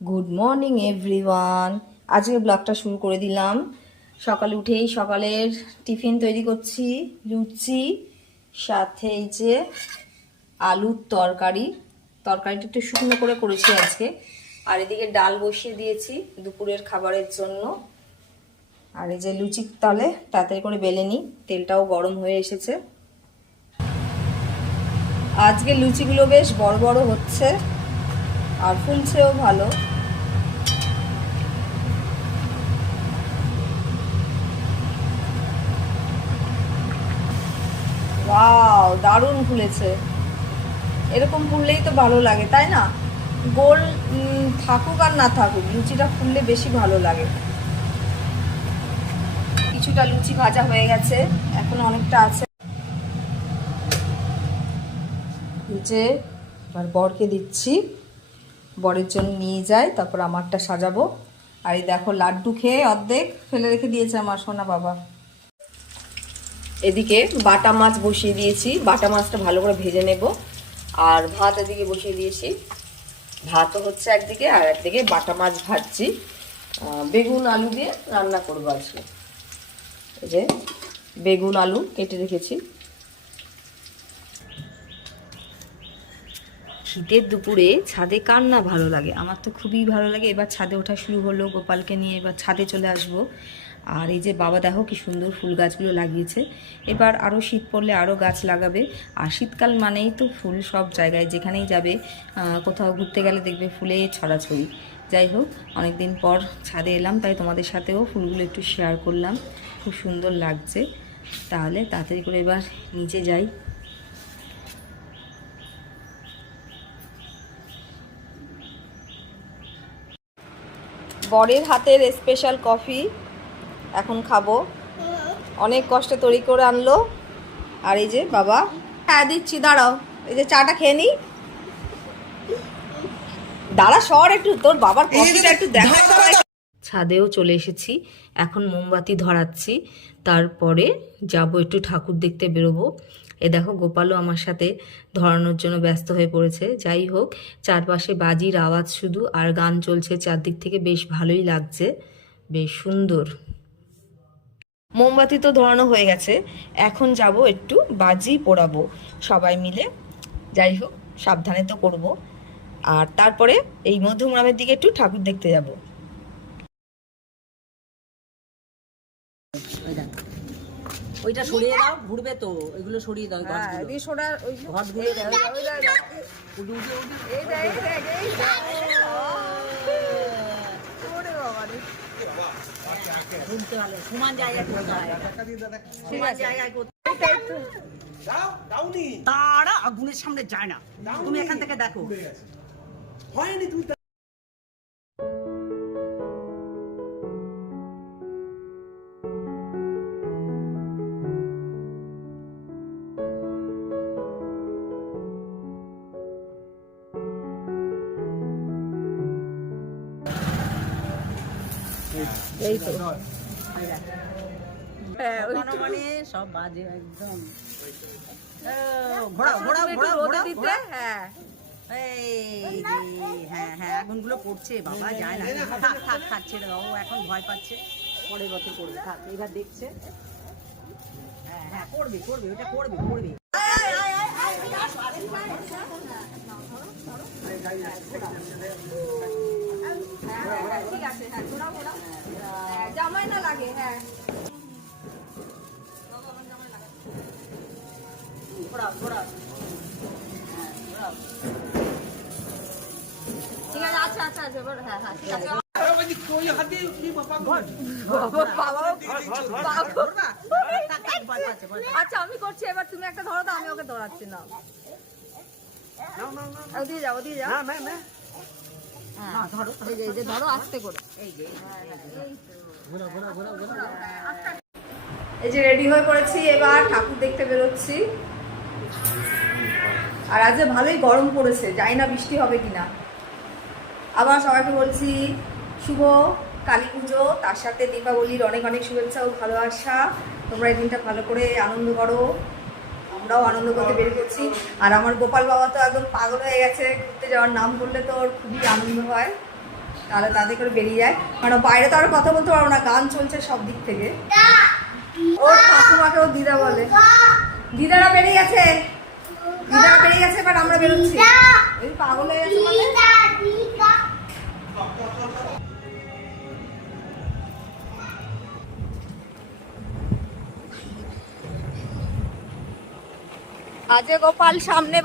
Good morning everyone. আজকে ব্লগটা শুরু করে দিলাম। সকালে উঠেই সকালের টিফিন তৈরি করছি, লুচি সাথে এই যে আলুর তরকারি। তরকারিটা একটু শুকনো করে করেছি আজকে। আর এদিকে ডাল বসিয়ে দিয়েছি দুপুরের খাবারের জন্য। আর এই যে লুচি তাহলে তাড়াতাড়ি করে বেলে নিই, তেলটাও গরম হয়ে এসেছে। আজকে লুচিগুলো বেশ বড় বড় হচ্ছে আর ফুলছেও ভালো। ওয়াও, দারুণ ফুলেছে। এরকম ফুললেই তো ভালো লাগে, তাই না? গোল থাকুক আর না থাকুক, লুচিটা ফুললে বেশি ভালো লাগে। কিছুটা লুচি ভাজা হয়ে গেছে, এখন অনেকটা আছে। যে এবার বরকে দিচ্ছি, বরের জন্য নিয়ে যাই, তারপর আমারটা সাজাবো। আর এই দেখো লাড্ডু খেয়ে অর্ধেক ফেলে রেখে দিয়েছে আমার সোনা বাবা। এদিকে বাটা মাছ বসিয়ে দিয়েছি, বাটা মাছটা ভালো করে ভেজে নেব। আর ভাত এদিকে বসিয়ে দিয়েছি, ভাতও হচ্ছে একদিকে, আর একদিকে বাটা মাছ ভাজছি। বেগুন আলু দিয়ে রান্না করবো আজকে। এই যে বেগুন আলু কেটে রেখেছি। শীতের দুপুরে ছাদে কার না ভালো লাগে, আমার তো খুবই ভালো লাগে। এবার ছাদে ওঠা শুরু হলো, গোপালকে নিয়ে এবার ছাদে চলে আসব। আর এই যে বাবা দেখো কি সুন্দর ফুল গাছগুলো লাগিয়েছে। এবার আরও শীত পড়লে আরও গাছ লাগাবে। আর শীতকাল মানেই তো ফুল, সব জায়গায় যেখানেই যাবে, কোথাও ঘুরতে গেলে দেখবে ফুলে ছড়াছড়ি। যাই হোক, অনেকদিন পর ছাদে এলাম, তাই তোমাদের সাথেও ফুলগুলো একটু শেয়ার করলাম। খুব সুন্দর লাগছে। তাহলে তাড়াতাড়ি করে এবার নিচে যাই। বরের হাতের স্পেশাল কফি এখন খাবো, অনেক কষ্টে তৈরি করে আনলো। আর এই যে বাবা, হ্যাঁ দিচ্ছি, দাঁড়াও, এই যে চাটা খেয়ে নি। দাঁড়া সর একটু, তোর বাবার কফিটা একটু দেখা। ছাদেও চলে এসেছি, এখন মোমবাতি ধরাচ্ছি, তারপরে যাব একটু ঠাকুর দেখতে বেরোবো। এ দেখো গোপালও আমার সাথে ধরানোর জন্য ব্যস্ত হয়ে পড়েছে। যাই হোক, চারপাশে বাজির আওয়াজ শুধু, আর গান চলছে চারদিক থেকে, বেশ ভালোই লাগছে, বেশ সুন্দর। মোমবাতি তো ধরানো হয়ে গেছে, এখন যাব একটু বাজি পোড়াবো সবাই মিলে। যাই হোক, সাবধানে তো করব। আর তারপরে এই মধ্যমগ্রামের দিকে একটু ঠাকুর দেখতে যাব। ওইটা সরিয়ে দাও, ঘুরবে তো, এগুলো সরিয়ে দাও, সমান জায়গায় করতে হয়, সমান জায়গায় করতে। তারা আগুনের সামনে যায় না, তুমি এখান থেকে দেখো। হয়নি তুমি এই তো মানে সব বাজে একদম। ঘোড়া ঘোড়া ঘোড়া ঘোড়া দিতে। হ্যাঁ হ্যাঁ হ্যাঁ, আগুনগুলো পড়ছে, বাবা যায় না। থাক থাক থাক, ছেড়ে দাও, ও এখন ভয় পাচ্ছে, পরের বছর করবে। থাক, এবার দেখছে। হ্যাঁ হ্যাঁ, করবে করবে, ওটা করবে করবে। ঠিক আছে, হ্যাঁ জামাই না লাগে। হ্যাঁ ঘোড়া ঘোড়া, ঠিক আছে, আচ্ছা আচ্ছা আচ্ছা, হ্যাঁ হ্যাঁ ঠিক আছে। আচ্ছা আমি করছি, এবার তুমি একটা ধরো তো, আমি ওকে ধরাচ্ছি না। দিয়ে যাও, দিয়ে যাও। ধরো, এই যে ধরো আস্তে করে। এই যে রেডি হয়ে পড়েছি, এবার ঠাকুর দেখতে বেরোচ্ছি। আর আজ ভালোই গরম পড়েছে, জানি না বৃষ্টি হবে কিনা। আবার সবাইকে বলছি শুভ কালী পুজো, তার সাথে দীপাবলির অনেক অনেক শুভেচ্ছা ও ভালোবাসা। তোমরা এই দিনটা ভালো করে আনন্দ করো, আমরাও আনন্দ করতে বের করছি। আর আমার গোপাল বাবা তো একদম পাগল হয়ে গেছে, ঘুরতে যাওয়ার নাম করলে তো ওর খুবই আনন্দ হয়। তাহলে তাদের করে বেরিয়ে যায়, মানে বাইরে তো আর কথা বলতে পারবো না, গান চলছে সব দিক থেকে। ওর ঠাকুমাকে ওর দিদা বলে, দিদারা বেরিয়ে গেছে, দিদারা বেরিয়ে গেছে, এবার আমরা বেরোচ্ছি। এই পাগল হয়ে গেছে মানে। আজকে গোপাল সামনে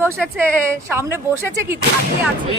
বসেছে কি তাকিয়ে আছে।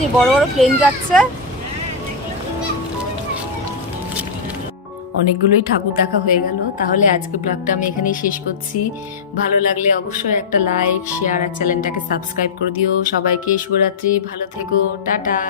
যে বড় বড় প্লেন যাচ্ছে। অনেকগুলোই ঠাকুর দেখা হয়ে গেল। তাহলে আজকে ব্লগটা আমি এখানেই শেষ করছি। ভালো লাগলে অবশ্যই একটা লাইক, শেয়ার আর চ্যানেলটাকে সাবস্ক্রাইব করে দিও। সবাইকে শুভরাত্রি, ভালো থেকো, টাটা।